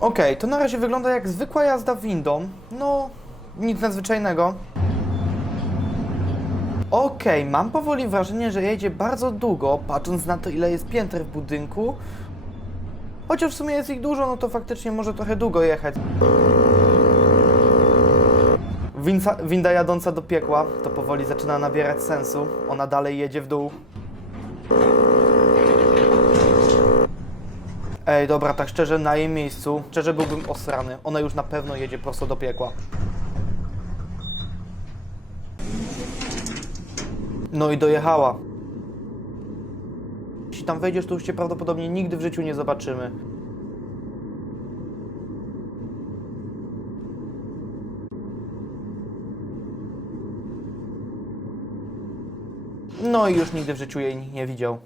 Okej, to na razie wygląda jak zwykła jazda windą. No, nic nadzwyczajnego. Okej, mam powoli wrażenie, że jedzie bardzo długo, patrząc na to, ile jest pięter w budynku. Chociaż w sumie jest ich dużo, no to faktycznie może trochę długo jechać. Winca, winda jadąca do piekła to powoli zaczyna nabierać sensu. Ona dalej jedzie w dół. Ej, dobra, tak szczerze, na jej miejscu, szczerze byłbym osrany. Ona już na pewno jedzie prosto do piekła. No i dojechała. Jeśli tam wejdziesz, to już cię prawdopodobnie nigdy w życiu nie zobaczymy. No i już nigdy w życiu jej nie widział.